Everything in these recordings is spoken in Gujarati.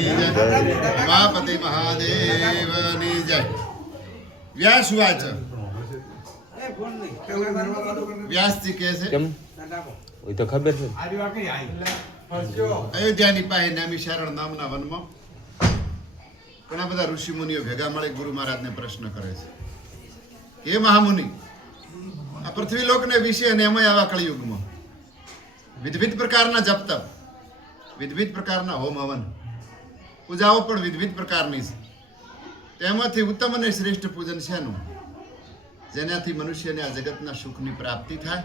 જય ઉમાપતિ મહાદેવની જય વ્યાસ વાચ વ્યાસજી કહે છે એ તો ખબર છે અયોધ્યાની પાસે નૈમિષારણ નામના વનમાં ઘણા બધા ઋષિ મુનિઓ ભેગા મળી ગુરુ મહારાજને પ્રશ્ન કરે છે હે મહામુનિ આ પૃથ્વી લોકને વિશે અને એમાં આવા કળિયુગમાં વિવિધ પ્રકારના જપ તપ વિવિધ પ્રકારના હોમ હવન પૂજાઓ પણ વિવિધ પ્રકારની છે તેમાંથી ઉત્તમ અને શ્રેષ્ઠ પૂજન શેનું જેનાથી મનુષ્યને આ જગતના સુખની પ્રાપ્તિ થાય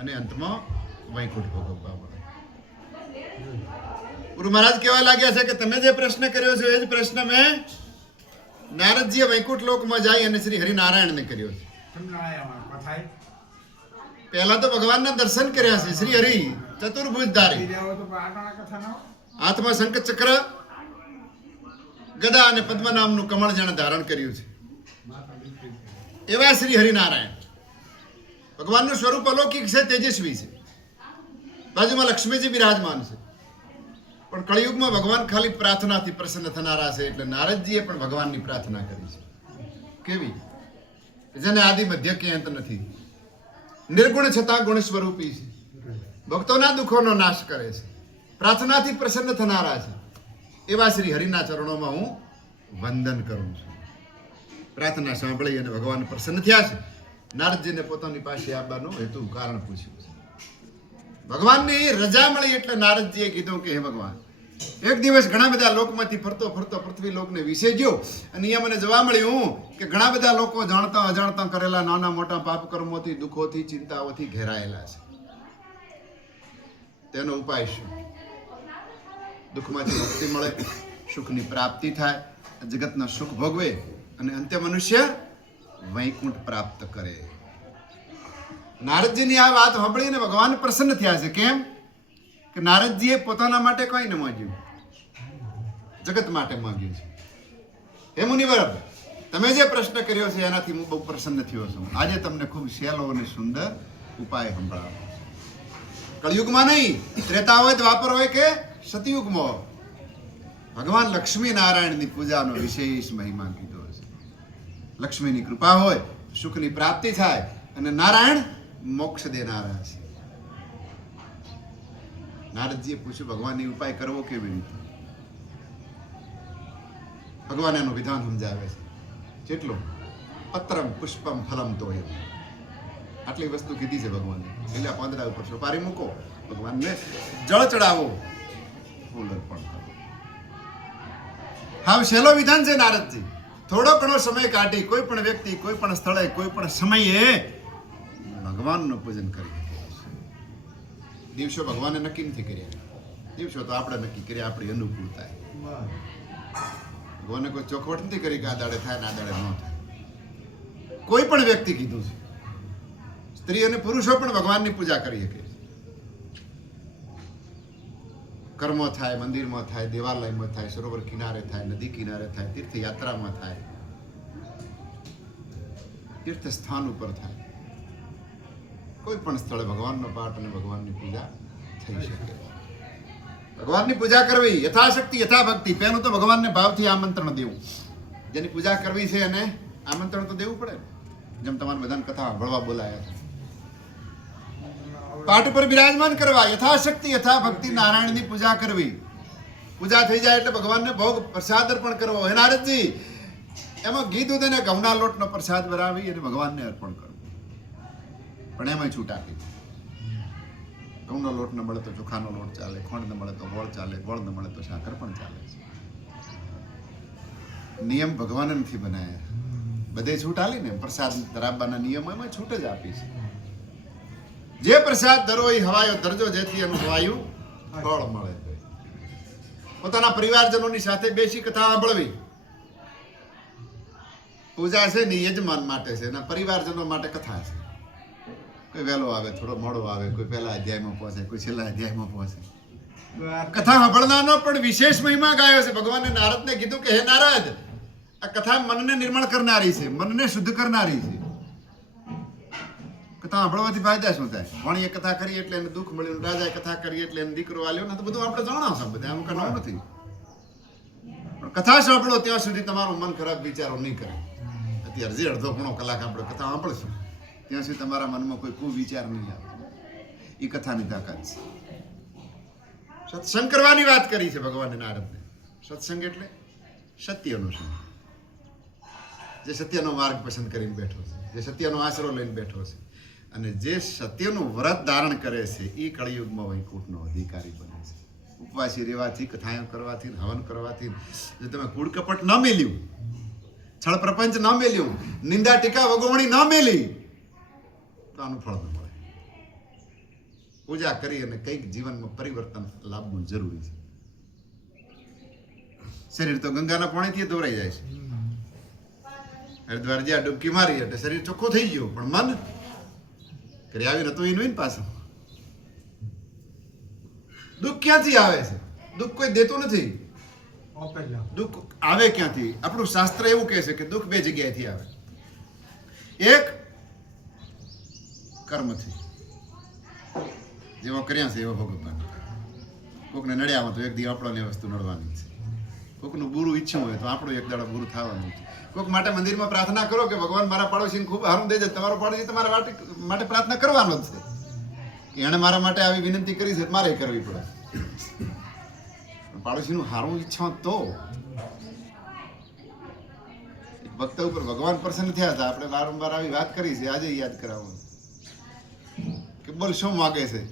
અને અંતમાં વૈકુંઠ ભોગવવા મળે. ગુરુ મહારાજ કહેવા લાગ્યા છે કે તમે જે પ્રશ્ન કર્યો છે એ જ પ્રશ્ન મેં નારદજીએ વૈકુંઠ લોકમાં જાય અને શ્રી હરિનારાયણને કર્યો છે. પહેલા તો ભગવાનના દર્શન કર્યા છે. શ્રી હરિ ચતુર્ભુજધારી, હાથમાં શંખ ચક્ર ગદા અને પદ્મ નામનું કમળ જેણે ધારણ કર્યું છે એવા શ્રી હરિનારાયણ. ભગવાનનું સ્વરૂપ અલૌકિક છે, તેજસ્વી છે. બાજુમાં લક્ષ્મીજી બિરાજમાન છે. પણ કળિયુગમાં ભગવાન ખાલી પ્રાર્થનાથી પ્રસન્ન થનારા છે. એટલે નારદજીએ પણ ભગવાનની પ્રાર્થના કરી છે. કેવી? જેને આદિ મધ્ય કે અંત નથી, નિર્ગુણ છતાં ગુણ સ્વરૂપી છે, ભક્તોના દુઃખોનો નાશ કરે છે, પ્રાર્થનાથી પ્રસન્ન થનારા છે એવા શ્રી હરિના ચરણોમાં હું વંદન કરું છું. પ્રાર્થના સાંભળી અને ભગવાન પ્રસન્ન થયા છે. નારદજીને પોતાની પાસે આવવાનું હેતુ કારણ પૂછ્યું છે. ભગવાનની રજા મળી એટલે નારદજીએ કીધું કે હે ભગવાન, એક દિવસ ઘણા બધા લોકમાંથી ફરતો ફરતો પૃથ્વી લોકને વિશે ગયો અને અહીંયા મને જોવા મળ્યું કે ઘણા બધા લોકો જાણતા અજાણતા કરેલા નાના મોટા પાપ કર્મોથી, દુઃખોથી, ચિંતાઓથી ઘેરાયેલા છે. તેનો ઉપાય શું? દુઃખમાંથી મુક્તિ મળે, સુખની પ્રાપ્તિ થાય, જગતના સુખ ભોગવે અને અંતે મનુષ્ય વૈકુંઠ પ્રાપ્ત કરે. નારદજીની આ વાત સાંભળીને ભગવાન પ્રસન્ન થયા છે. કેમ કે નારદજીએ પોતાના માટે કંઈ ન માંગ્યું, જગત માટે માંગ્યું છે. હે મુનિવર, તમે જે પ્રશ્ન કર્યો છે એનાથી હું બહુ પ્રસન્ન થયો છું. આજે તમને ખૂબ સહેલો અને સુંદર ઉપાય સંભળાવો. કળિયુગમાં નહીં, ત્રેતા હોય, દ્વાપર હોય કે સતયુગમાં, ભગવાન લક્ષ્મી નારાયણની પૂજાનો વિશેષ મહિમા કીધો છે. લક્ષ્મીની કૃપા હોય, સુખની પ્રાપ્તિ થાય અને નારાયણ મોક્ષ દેનારા છે. નારદજીએ પૂછ્યું ભગવાનની ઉપાય કરવો કેવી રીતે? ભગવાન એનું વિધાન સમજાવે છે. જેટલો પત્રમ પુષ્પમ ફલમ તો એમ, આટલી વસ્તુ કીધી છે ભગવાને. લીલા પાંદડા ઉપર સોપારી મૂકો, ભગવાનને જળ ચડાવો, ફૂલ અર્પણ કરો. હા, સહેલો વિધાન છે નારદજી. થોડો ઘણો સમય કાઢી કોઈ પણ વ્યક્તિ કોઈ પણ સ્થળે કોઈ પણ સમયે ભગવાનનું પૂજન કરી. દિવસો ભગવાને નક્કી નથી કર્યા. દિવસો તો આપણે નક્કી કર્યા, આપણી અનુકૂળતા. ભગવાને કોઈ ચોખવટ નથી કરી કે આ દાડે થાય ને આ દાડે ન થાય. કોઈ પણ વ્યક્તિ કીધું છે. સ્ત્રી અને પુરુષો પણ ભગવાનની પૂજા કરી શકે. કર્મો થાય, મંદિરમાં થાય, દેવાલયમાં થાય, સરોવર કિનારે થાય, નદી કિનારે થાય, તીર્થયાત્રામાં થાય, તીર્થ સ્થાન ઉપર થાય, કોઈ પણ સ્થળે ભગવાનનો પાઠ અને ભગવાનની પૂજા થઈ શકે. ભગવાનની પૂજા કરવી યથાશક્તિ યથાભક્તિ. પહેલું તો ભગવાનને ભાવથી આમંત્રણ દેવું. જેની પૂજા કરવી છે એને આમંત્રણ તો દેવું પડે. જેમ તમારે બધાને કથા સાંભળવા બોલાયા છે, પાઠ ઉપર બિરાજમાન કરવા, યથાશક્તિ યથાભક્તિ નારાયણની પૂજા કરવી. પૂજા થઈ જાય એટલે ભગવાનને ભોગ પ્રસાદ અર્પણ કરવો. હે નારદજી, એમાં ઘી દૂધ અને ઘઉંના લોટનો પ્રસાદ બનાવી અને ભગવાનને અર્પણ કરવો. પણ એમાં છૂટ આપી. ઘઉંનો લોટ ન મળે તો ચોખાનો લોટ ચાલે, ખોંડ ન મળે તો ગોળ ચાલે, ગોળ ન મળે તો સાકર પણ ચાલે છે. નિયમ ભગવાને નથી બનાવ્યા. બધે છૂટ આલી ને પ્રસાદ ધરાવવાના નિયમો એમાં છૂટ જ આપી છે. જે પ્રસાદ ધરો એ હવાયો ધરજો, જેથી એનું હવાયું ફળ મળે. પોતાના પરિવારજનોની સાથે બેસી કથા સાંભળવી. પૂજા છે ને યજમાન માટે છે, એના પરિવારજનો માટે કથા છે. કોઈ વહેલો આવે, થોડો મોડો આવે, કોઈ પહેલા અધ્યાયમાં પહોંચે, કોઈ છેલ્લા અધ્યાયમાં પહોંચે. કથા સાંભળનારનો પણ વિશેષ મહિમા ગાયો છે. ભગવાને નારદને કીધું કે હે નારદ, આ કથા મનને નિર્મળ કરનારી છે, મનને શુદ્ધ કરનારી છે. કથા સાંભળવાથી ફાયદા શું થાય? વાણીએ કથા કરી એટલે એને દુઃખ મળ્યું, રાજાએ કથા કરી એટલે એને દીકરો આલ્યો ને, તો બધું આપણે જાણો છો. બધા આમ કરવાનું નથી. પણ કથા સાંભળો ત્યાં સુધી તમારું મન ખરાબ વિચારો નહીં કરે. અત્યારે જે અડધો પોણો કલાક આપણે કથા સાંભળશું ત્યાં સુધી તમારા મનમાં કોઈ કુવિચાર નહીં આવે. એ કથાની તાકાત છે. સત્સંગ કરવાની વાત કરી છે ભગવાને નારદને. સત્સંગ એટલે સત્યનો સંગ, જે સત્યનો માર્ગ પસંદ કરીને બેઠો છે, જે સત્યનો આશરો લઈને બેઠો છે અને જે સત્યનું વ્રત ધારણ કરે છે એ કળિયુગમાં વૈકુંઠનો અધિકારી બને છે. ઉપવાસી રહેવાથી, કથાઓ કરવાથી, હવન કરવાથી, જો તમે કૂડ કપટ ન મેલ્યું, છળ પ્રપંચ ન મેલ્યું, નિંદા ટીકા વગોવણી ન મેલી, તો આનું ફળ ન મળે. પૂજા કરી અને કંઈક જીવનમાં પરિવર્તન લાવવું જરૂરી છે. શરીર તો ગંગાના પાણીથી ધોરાઈ જાય છે. હરિદ્વાર જ્યાં ડૂબકી મારી એટલે શરીર ચોખ્ખું થઈ ગયું, પણ મન કરી આવીને તો એનું પાછું. દુઃખ ક્યાંથી આવે છે? દુઃખ કોઈ દેતું નથી. દુઃખ આવે ક્યાંથી? આપણું શાસ્ત્ર એવું કહે છે કે દુઃખ બે જગ્યાએથી આવે. એક કર્મથી, જેવો કર્યા છે એવો ભોગવવાનો. કોકને નડ્યામાં તો એક દી આપણને વસ્તુ નડવાની છે. કોકનું બુરું ઈચ્છું હોય તો આપણું એક દાડો બુરું થવાનું છે. કોક માટે મંદિરમાં પ્રાર્થના કરો કે ભગવાન મારા પાડોશીને ખૂબ હારું દે છે. તમારો પાડોશી તમારા માટે પ્રાર્થના કરવાનો જ છે કે એણે મારા માટે આવી વિનંતી કરી છે, મારે કરવી પડે. પાડોશીનું હારું ઈચ્છો તો. ભક્ત ઉપર ભગવાન પ્રસન્ન થયા હતા. આપણે વારંવાર આવી વાત કરી છે, આજે યાદ કરાવવાનું કે બોલ શું માગે છે?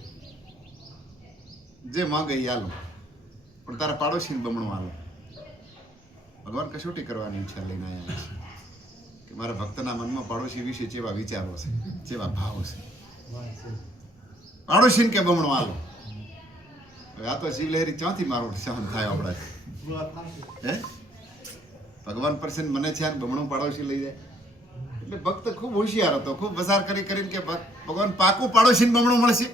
જે માગે એ આલો, પણ તારા પાડોશીને બમણું આલો. ભગવાન કસોટી કરવાની ઈચ્છા લઈને આવ્યા છે કે મારા ભક્તના મનમાં પાડોશી વિશે કેવા વિચારો છે, કેવા ભાવ છે. પાડોશીને કે બમણું આલો. હવે આ તો શિવલહેરી ક્યાંથી મારું સહન થાય આપણા? હે, ભગવાન પ્રસન્ન મને છે અને બમણું પાડોશી લઈ જાય. એટલે ભક્ત ખૂબ હોશિયાર હતો. ખૂબ બજાર કરીને કે ભગવાન પાકું પાડોશીને બમણું મળશે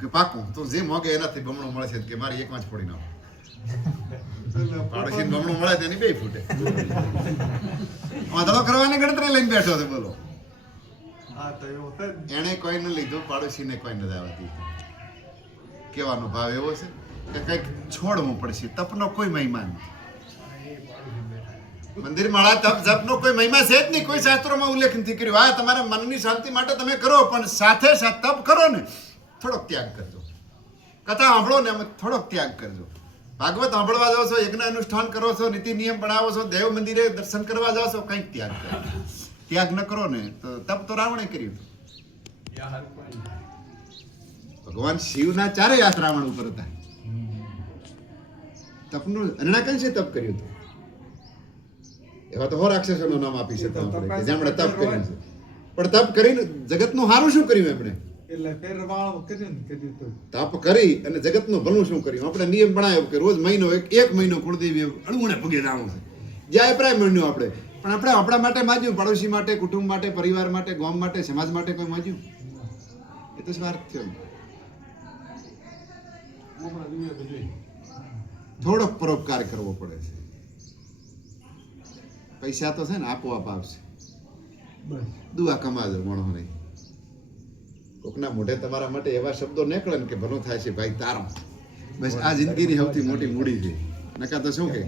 કે પાકું તો જે મોગે એનાથી બમણું મળશે કે મારી એકમાં જ ફોડી નાખો. પાડોશીને બમણું મળે તેની બે ફૂટે. વાંધો કરવાની ગણતરી લઈને બેઠો છે. બોલો, એને કોઈ ન લીધું, પાડોશીને કોઈ ન દાવા દીધું. કહેવાનો ભાવ એવો છે કે કંઈક છોડવું પડશે. તપનો કોઈ મહિમા નથી. મંદિર માળા તપ જપનો કોઈ મહિમા છે જ નહીં. કોઈ શાસ્ત્રોમાં ઉલ્લેખ નથી કર્યો. હા, તમારા મનની શાંતિ માટે તમે કરો, પણ સાથે સાથે તપ કરો ને થોડોક ત્યાગ કરજો. કથા સાંભળો ને એમાં થોડોક ત્યાગ કરજો. ભાગવત સાંભળવા જાઓ છો, યજ્ઞ અનુષ્ઠાન કરો છો, નીતિ નિયમ બનાવો છો, દેવ મંદિરે દર્શન કરવા જાઓ છો, કંઈક ત્યાગ કરો. ત્યાગ ન કરો ને તો તપ તો રાવણે કર્યું. ભગવાન શિવના ચારે હાથ રાવણ ઉપર હતા. તપનું હરણાકંશે તપ કર્યું હતું. એવા તો હો રાક્ષસોનું નામ આપી શકતા આપણે કે જેમણે તપ કર્યું છે. પણ તપ કરીને જગતનું હારું શું કર્યું? એમણે તપ કરી અને જગતનું ભલું શું કર્યું? આપણે નિયમ બનાવ્યો કે રોજ મહિનો એક મહિનો કુળદેવી અળુણે પગે જવાનું છે. જ્યાં અભિપ્રાય મળ્યો આપણે, પણ આપણે આપણા માટે માજ્યું, પાડોશી માટે, કુટુંબ માટે, પરિવાર માટે, ગામ માટે, સમાજ માટે કોઈ માજ્યું? એ તો સ્વાર્થ થયો. થોડોક પરોપકાર કરવો પડે છે. પૈસા તો છે ને આપોઆપ આવશે. દુઆ કમાજો મણો નહીં. કોકના મોઢે તમારા માટે એવા શબ્દો નીકળે ને કે ભલું થાય છે ભાઈ તારો. બસ આ જિંદગીની સૌથી મોટી મૂડી છે. નકા તો શું કે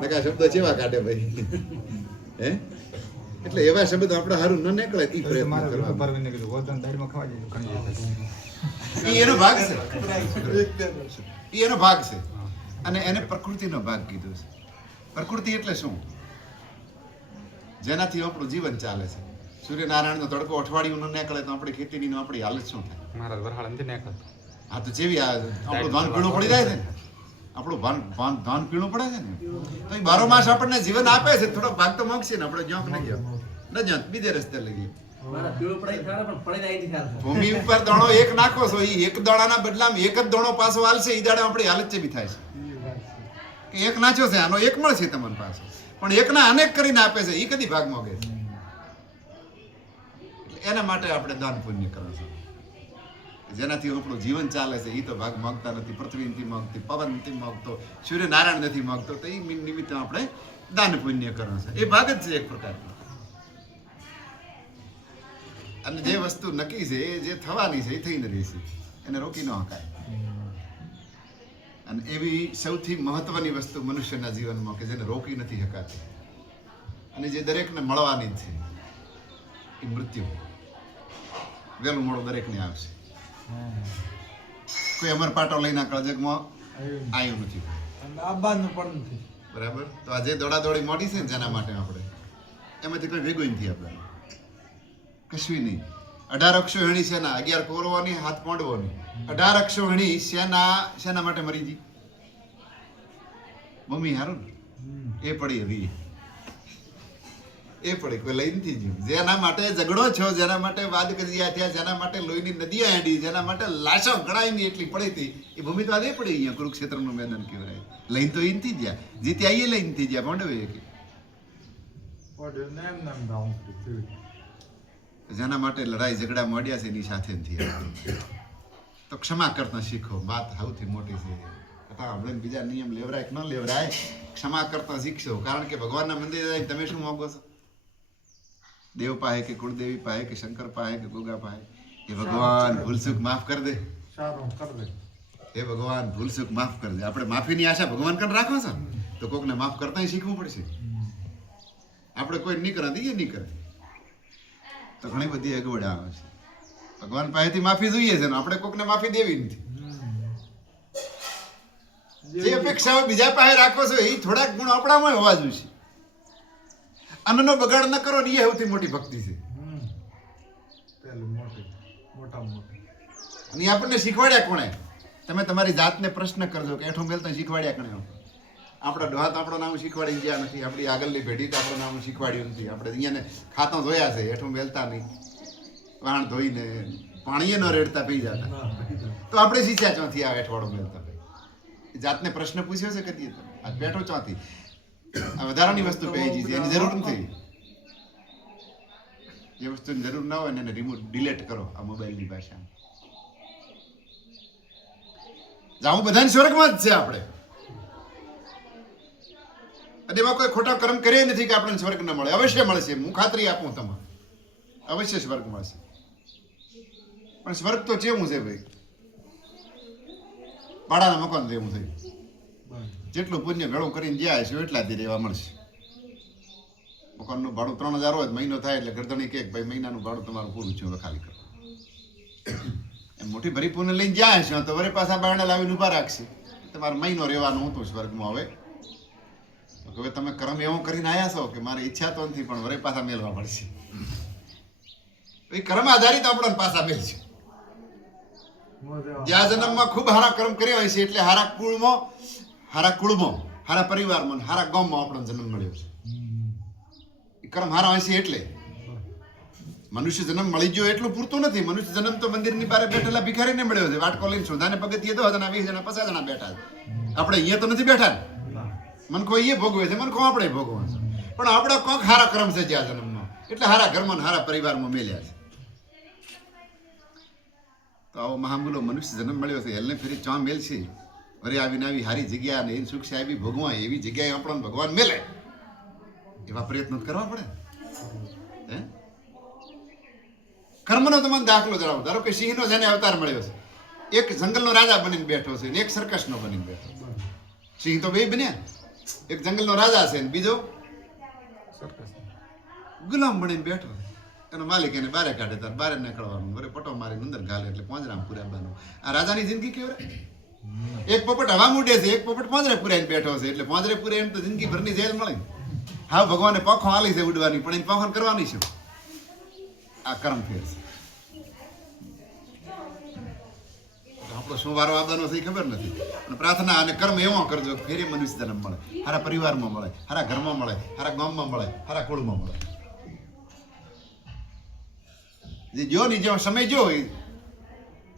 નકા શબ્દો ચેવા કાઢે ભાઈ? હે, એટલે એવા શબ્દો આપણે સારું ન નીકળે એ પ્રયત્ન કરવા. એનો ભાગ છે. એનો ભાગ છે. અને એને પ્રકૃતિનો ભાગ કીધો છે. પ્રકૃતિ એટલે શું? જેનાથી આપણું જીવન ચાલે છે. સૂર્યનારાયણનો તડકો અઠવાડિયું ન નીકળે તો આપણી ખેતીની આપણી હાલત શું થાય? મારા વરહાળ નથી નીકળતો. હા, તો જેવી આપણું ધાન પીળું પડી જાય છે ને, આપણું ધાન પીળું પડે છે ને, તો એ બારો માસ આપણને જીવન આપે છે. થોડો ભાગ તો માંગશે ને આપણે. જ્યાં નહીં ગયો ન જ્યાં બીજે રસ્તે લઈ ગઈ. ભૂમિ ઉપર દાણો એક નાખો છો, એ એક દાણાના બદલામાં એક જ દાણો પાછો હાલશે. એ દાડે આપણી હાલત ચેવી થાય છે કે એક નાખ્યો છે, આનો એક મળશે તમને પાછો, પણ એકના અનેક કરીને આપે છે. એ કદી ભાગ માંગે છે. એના માટે આપણે દાન પુણ્ય કરવું છે. જેનાથી આપણું જીવન ચાલે છે. એ તો ભાગ માંગતા નથી. પૃથ્વી નથી માંગતી, પવન નથી માંગતો, સૂર્યનારાયણ નથી માંગતો. તો એ નિમિત્તે આપણે દાન પુણ્ય કરવું છે. એ ભાગ જ છે એક પ્રકારનો. અને જે વસ્તુ નક્કી છે, એ જે થવાની છે એ થઈને રહેશે. એને રોકી ન શકાય. અને એવી સૌથી મહત્વની વસ્તુ મનુષ્યના જીવનમાં કે જેને રોકી નથી શકાતી અને જે દરેકને મળવાની જ છે એ મૃત્યુ. વહેલું મોડું દરેકને આવશે. કોઈ અમર પાટો લઈને કળજગમાં આવ્યું નથી. બરાબર. તો આજે દોડાદોડી મોડી છે ને જેના માટે આપણે એમાંથી કોઈ ભેગું નથી આપણે કશું નહીં. 18 અક્ષો હેણી સેના 11 કૌરવોની 7 પાંડવોની 18 અક્ષો હેણી સેના માટે મરી ગઈ. મમ્મી હારું ને એ પડી હતી એ પડી કોઈ લઈ નથી ગયું. જેના માટે ઝઘડો છો, જેના માટે વાદ કજિયા થયા, જેના માટે લોહીની નદીઓ હેડી, જેના માટે લાશો ગણાયની એટલી પડી હતી એ ભૂમિ તો આજે પડી. અહીંયા કુરુક્ષેત્રનું મેદાન કહેવાય. લઈને તો એ નથી ગયા, જીત્યા એ લઈને નથી ગયા પાંડવે કે જેના માટે લડાઈ ઝઘડા મોડ્યા છે એની સાથે નથી. તો ક્ષમા કરતા શીખો. વાત સૌથી મોટી છે. આપણે બીજા નિયમ લેવરાય કે ન લેવરાય, ક્ષમા કરતા શીખશો. કારણ કે ભગવાનના મંદિરે જઈને તમે શું માંગો છો? દેવ પાસે કે કુળદેવી પાસે કે શંકર પાસે કે ગોગા પાસે એ ભગવાન ભૂલચૂક માફ કરી દે. હે ભગવાન ભૂલચૂક માફ કરી દે. આપણે માફીની આશા ભગવાન કને રાખો છો તો કોકને માફ કરતા શીખવું પડશે. આપણે કોઈ નહીં કરે દઈએ નહીં કરે તો ઘણી બધી અગવડ આવે છે. ભગવાન પાસેથી માફી જોઈએ છે ને આપણે કોકને માફી દેવી નથી. જે અપેક્ષાઓ બીજા પાસે રાખો છો એ થોડાક ગુણ આપણામાં હોવા જોઈએ. અન્નનો બગાડ ન કરો ને એ સૌથી મોટી ભક્તિ છે. અને આપણને શીખવાડ્યા કોણે? તમે તમારી જાતને પ્રશ્ન કરજો કે એઠું મેલતા શીખવાડ્યા કોણે? આપણા ડોહા તો આપણું નામ શીખવાડી ગયા નથી. આપણી આગળની પેઢી તો આપણું નામ શીખવાડ્યું નથી. આપણે અહીંયાને ખાતા ધોયા છે, એઠું મેલતા નહીં, વાણ ધોઈને પાણીએ ન રેડતા પી જતા. તો આપણે શીખ્યા ચોથી આ એઠવાડો મેલતા. જાતને પ્રશ્ન પૂછ્યો છે કદી? આ બેઠો ચોથી આ વધારાની વસ્તુ પહેરી છે, એની જરૂર નથી. જે વસ્તુની જરૂર ના હોય ને એને રિમોટ ડિલીટ કરો. આ મોબાઈલની ભાષામાં જાવું બધાને સ્વર્ગમાં જ છે આપણે. અને એમાં કોઈ ખોટા કર્મ કરે નથી કે આપણને સ્વર્ગ ન મળે. અવશ્ય મળશે. હું ખાતરી આપું તમને, અવશ્ય સ્વર્ગ મળશે. પણ સ્વર્ગ તો કેવું છે ભાઈ? ભાડાના મકાન જેવું થયું. જેટલું પુણ્ય ભેળું કરીને જ્યાં હશે એટલા દી રહેવા મળશે. મકાનનું ભાડું 3000 હોય, મહિનો થાય એટલે ગરદણી કે ભાઈ મહિનાનું ભાડું તમારું પૂરું છે, હવે ખાલી કરો. એમ મોટી ભરી પુણ્ય લઈને જ્યાં હશે તો વરે પાછા બારણે લાવીને ઉભા રાખશે. તમારે મહિનો રહેવાનું હતું સ્વર્ગમાં. હવે તમે કર્મ એવો કરીને આવ્યા છો કે મારી ઈચ્છા તો નથી પણ વરે પાછા મેળવા પડશે. એ કર્મ આધારિત આપણને પાછા મેળશે. જ્યાં જન્મમાં ખૂબ હારા કર્મ કર્યા હોય છે એટલે હારા કુળમાં, હારા પરિવારમાં, હારા ગામમાં આપણને જન્મ મળ્યો છે. એ કર્મ હારા હોય છે એટલે મનુષ્ય જન્મ મળી ગયો એટલું પૂરતું નથી. મનુષ્ય જન્મ તો મંદિરની બહાર બેઠેલા ભિખારીને મળ્યો છે. વાટકો લઈને સોધાને પગથિયે 10 જણા, 20 જણા, 50 જણા બેઠા છે. આપણે અહીંયા તો નથી બેઠા. મનખો એ ભોગવે છે, મનખો આપણે ભોગવે છે. પણ આપણા કોક હારા કર્મ છે જ્યાં જન્મમાં એટલે હારા ઘરમાં, હારા પરિવારમાં મેલ્યા છે. તો આવો મહામૂલો મનુષ્ય જન્મ મળ્યો છે. હેલને ફેરી ચા મેલ છે. વરે આવીને આવી હારી જગ્યા ને એની સુખ સાહેબી ભોગવા એવી જગ્યાએ આપણને ભગવાન મેલે એવા પ્રયત્નો કરવા પડે. હે કર્મનો તમને દાખલો જણાવો. ધારો કે સિંહનો જેને અવતાર મળ્યો છે, એક જંગલનો રાજા બનીને બેઠો છે ને એક સર્કસનો બનીને બેઠો છે. સિંહ તો બે બન્યા. એક જંગલનો રાજા છે ને બીજો ગુલામ બનીને બેઠો છે. એનો માલિક એને બારે કાઢે તાર બારે નીકળવાનું, વરે પટો મારી અંદર ઘાલે એટલે પાંજરામાં પુરાવાનું. આ રાજાની જિંદગી કેવડે? એક પોપટ હવા મૂડે છે, એક પોપટ પાંજરે પુરાઈને બેઠો છે. એટલે પાંજરે પુરે એમ તો જિંદગી ભરની જેલ મળે. હા ભગવાને પંખો આલી છે ઉડવાની, પણ એને પંખો કરવાની છે. આ કર્મ ફેર છે. આપણો શું વારો આવવાનો છે ખબર નથી. અને પ્રાર્થના અને કર્મ એવો કરજો ફેરે મનુષ્ય જન્મ મળે, હારા પરિવારમાં મળે, હારા ઘરમાં મળે, હારા ગામમાં મળે, હારા કુળમાં મળે. જે જો ની જેવો સમય જો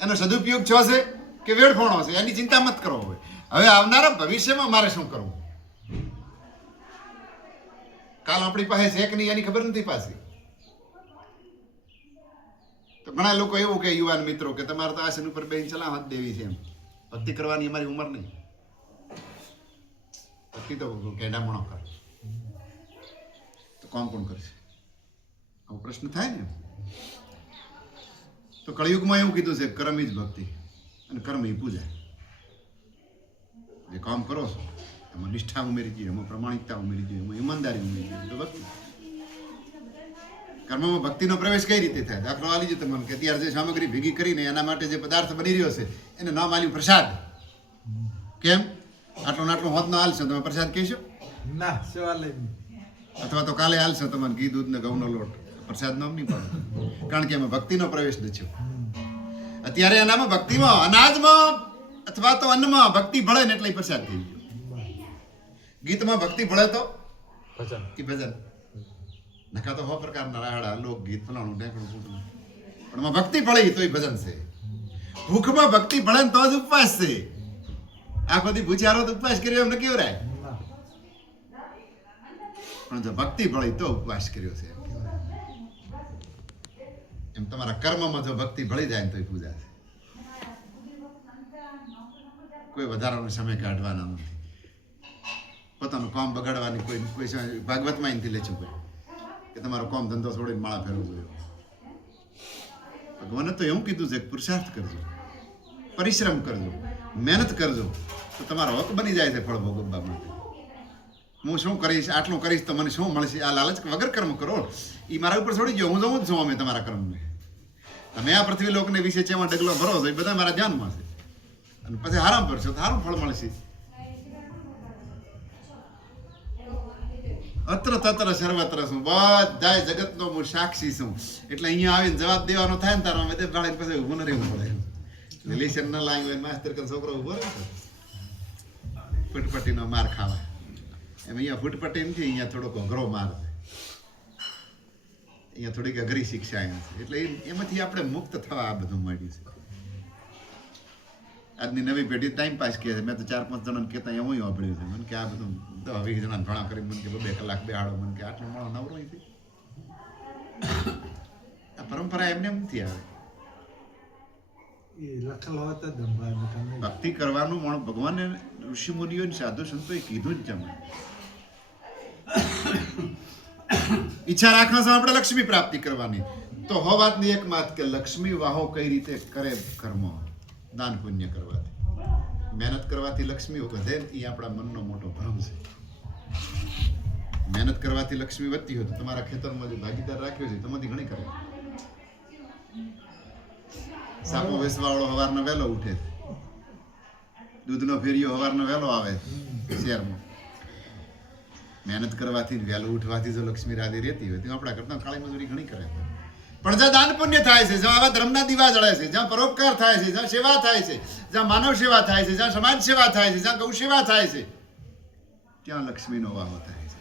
એનો સદુપયોગ થયો છે કે વેડફોણો છે એની ચિંતા મત કરો. હવે આવનારા ભવિષ્યમાં મારે શું કરવું? કાલ આપણી પાસે છે કે નહીં એની ખબર નથી પાછી. તો ઘણા લોકો એવું કે યુવાન મિત્રો કે તમારે તો આસન ઉપર બેન ચલા હાથ દેવી છે, એમ ભક્તિ કરવાની અમારી ઉંમર નહીં. ભક્તિ તો કેડા મણો કરે તો કોણ કોણ કરશે? આવો પ્રશ્ન થાય ને. તો કળિયુગમાં એવું કીધું છે કર્મ જ ભક્તિ અને કર્મ પૂજા. જે કામ કરો છો એમાં નિષ્ઠા ઉમેરી જોઈએ, એમાં પ્રમાણિકતા ઉમેરી જોઈએ, એમાં ઈમાનદારી ઉમેરી જોઈએ, તો ભક્તિ. કર્મમાં ભક્તિનો પ્રવેશ કઈ રીતે થાય? દાખલો આલી છે તમને કે અત્યારે જે સામગ્રી ભેગી કરીને એના માટે જે પદાર્થ બની રહ્યો છે એને નામ આલ્યું પ્રસાદ. કેમ? આટલો નાટલો હોત ના હાલશો તમે પ્રસાદ કહેશો? ના, સવાલ જ નહીં. અથવા તો કાલે હાલશો તમને ઘી દૂધ ને ઘઉંનો લોટ, પ્રસાદ નામ નહીં પાડો, કારણ કે એમાં ભક્તિનો પ્રવેશ નથી. અત્યારે એનામાં ભક્તિમાં અનાજમાં અથવા તો અન્નમાં ભક્તિ ભળે ને એટલે પ્રસાદ થઈ ગયો. ગીતમાં ભક્તિ ભળે તો ભજન. એ ભજન. નકા તો 100 પ્રકારના રાહડા, લોકગીત, ફલાણું ઢેકણું ફૂટણું, પણ એમાં ભક્તિ ભળી તો એ ભજન છે. ભૂખમાં ભક્તિ ભળે ને તો જ ઉપવાસ છે. આખો દી ભૂખ્યા રહો તો ઉપવાસ કર્યો એમ ન કેવરાય, પણ જો ભક્તિ ભળી તો ઉપવાસ કર્યો છે એમ. તમારા કર્મમાં જો ભક્તિ ભળી જાય ને તો એ પૂજા છે. કોઈ વધારાનો સમય કાઢવાનો નથી, પોતાનું કામ બગાડવાની કોઈ ભાગવતમાં એનથી લેચું કોઈ કે તમારો કામ ધંધો છોડીને માળા ફેરવું જોઈએ. ભગવાને તો એવું કીધું છે કે પુરુષાર્થ કરજો, પરિશ્રમ કરજો, મહેનત કરજો, તો તમારો હક બની જાય છે ફળ ભોગવવા માટે. હું શું કરીશ, આટલું કરીશ તો મને શું મળશે, આ લાલચ વગર કર્મ કરો. એ મારા ઉપર છોડી ગયો, હું જવું જ છું અમે તમારા કર્મને. તમે આ પૃથ્વી લોકને વિશે જેમાં ડગલો ભરો છો એ બધા મારા ધ્યાનમાં છે, અને પછી આરામ કરશો તો સારું ફળ મળશે. અત્ર તત્ર સર્વત્ર છું, બધાય જગતનો હું સાક્ષી છું. એટલે અહીંયા આવીને જવાબ દેવાનો થાય ને તારો બધે ભાળીને પછી ઊભું ન રહેવું પડે. લેશન ન લાગ્યું હોય માસ્તર કે છોકરો ઊભો રહે ફૂટપટ્ટીનો માર ખાવા. એમ અહીંયા ફૂટપટ્ટી નથી, અહીંયા થોડોક અઘરો માર છે, અહીંયા થોડીક અઘરી શિક્ષા અહીંયા છે. એટલે એમાંથી આપણે મુક્ત થવા આ બધું મળ્યું છે. આજની નવી પેઢી ટાઈમ પાસ કહે છે. મેં તો 4-5 જણાને કહેતા એવું વાપર્યું છે. મને કે આ બધું 10-20 જણા ભણા કરી મને કે 2 કલાક બેહાડો, મને કે આટલો માણો નવરો નથી. આ પરંપરા એમને નથી આવે. ભક્તિ કરવાનું માણસ ભગવાને ઋષિ મુનિઓ સાધુ સંતોએ કીધું જ જમે. ઈચ્છા રાખવા છે આપણે લક્ષ્મી પ્રાપ્તિ કરવાની, તો હો વાતની એક વાત કે લક્ષ્મી વાહો કઈ રીતે કરે કર્મ. દાન પુણ્ય કરવાથી, મહેનત કરવાથી લક્ષ્મી વધે, એ આપણા મનનો મોટો ભ્રમ છે. મહેનત કરવાથી લક્ષ્મી વધતી હોય તો તમારા ખેતરમાં જે ભાગીદાર રાખ્યો છે તેમાંથી ઘણી કરે. સાપો વેસવાળો હવારનો વહેલો ઉઠે, દૂધનો ફેરિયો હવારનો વહેલો આવે શહેરમાં. મહેનત કરવાથી વહેલો ઉઠવાથી જો લક્ષ્મી રાધી રહેતી હોય તો આપણા કરતા કાળી મજૂરી ઘણી કરે. પણ જ્યાં દાન પુણ્ય થાય છે, જ્યાં આવા ધર્મના દીવા જળે છે, જ્યાં પરોપકાર થાય છે, જ્યાં સેવા થાય છે, જ્યાં માનવ સેવા થાય છે, જ્યાં સમાજ સેવા થાય છે, જ્યાં ગૌ સેવા થાય છે, ત્યાં લક્ષ્મીનો વાહો થાય છે.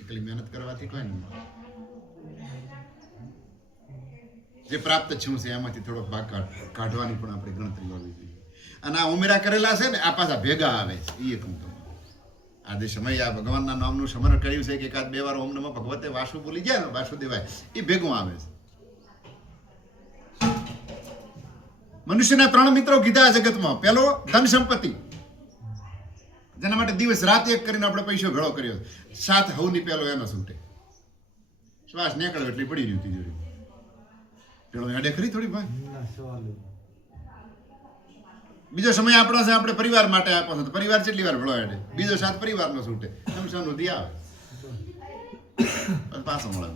એકલી મહેનત કરવાથી કોઈ નહીં. જે પ્રાપ્ત છું છે એમાંથી થોડો ભાગ કાઢવાની પણ આપણે ગણતરી હોવી જોઈએ. અને આ ઉમેરા કરેલા છે ને આ પાછા ભેગા આવે છે. એ કહું તમને આજે સમય આ ભગવાનના નામનું સ્મરણ કર્યું છે કે 1-2 વાર ઓમ નમઃ ભગવતે વાસુ બોલી જાય ને, વાસુદેવાય, એ ભેગું આવે છે. મનુષ્યના 3 મિત્રો કીધા જગતમાં. પહેલો ધન સંપત્તિ, જેના માટે દિવસ રાત એક કરીને આપણે પૈસો ભેળો કર્યો. 7 હવની પહેલો એનો છૂટે. શ્વાસ નીકળ્યો એટલે પડી રહ્યું તિજોરી. પેલો હેડે ખરી થોડી ભાઈ. બીજો સમય આપણો છે, આપણે પરિવાર માટે આપો છો તો પરિવાર કેટલી વાર ભેળો હેડે. બીજો 7 પરિવારનો છૂટે. સમસાનું દી આવે પાછો મળે.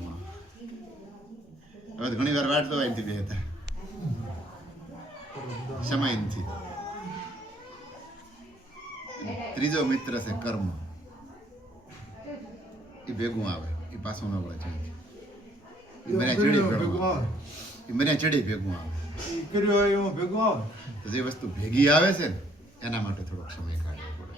હવે ઘણી વાર વાટ તો અહીંથી બેહતા સમય નથી. ત્રીજો મિત્ર છે કર્મ, એ ભેગું આવે, એ પાછું ન વળે છે. મને ચડી ભેગું આવે. તો જે વસ્તુ ભેગી આવે છે ને એના માટે થોડોક સમય કાઢવો પડે.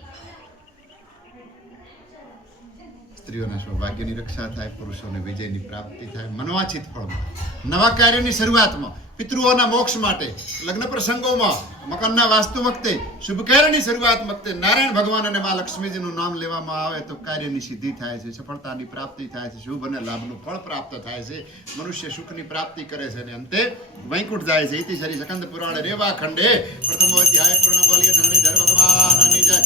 સ્ત્રીઓના સૌભાગ્યની રક્ષા થાય, પુરુષોને વિજયની પ્રાપ્તિ થાય, મનવાંછિત ફળમાં, નવા કાર્યની શરૂઆતમાં, પિતૃઓના મોક્ષ માટે, લગ્ન પ્રસંગોમાં, મકાનના વાસ્તુ વખતે, શુભ કાર્યની શરૂઆત વખતે નારાયણ ભગવાન અને મા લક્ષ્મીજીનું નામ લેવામાં આવે તો કાર્યની સિદ્ધિ થાય છે, સફળતાની પ્રાપ્તિ થાય છે, શુભ અને લાભનું ફળ પ્રાપ્ત થાય છે, મનુષ્ય સુખની પ્રાપ્તિ કરે છે અને અંતે વૈકુંઠ જાય છે. ઇતિ શ્રી સ્કંદ પુરાણ રેવા ખંડે પ્રથમો અધ્યાય પૂર્ણ બોલીએ ધરણીધર ભગવાનની જય.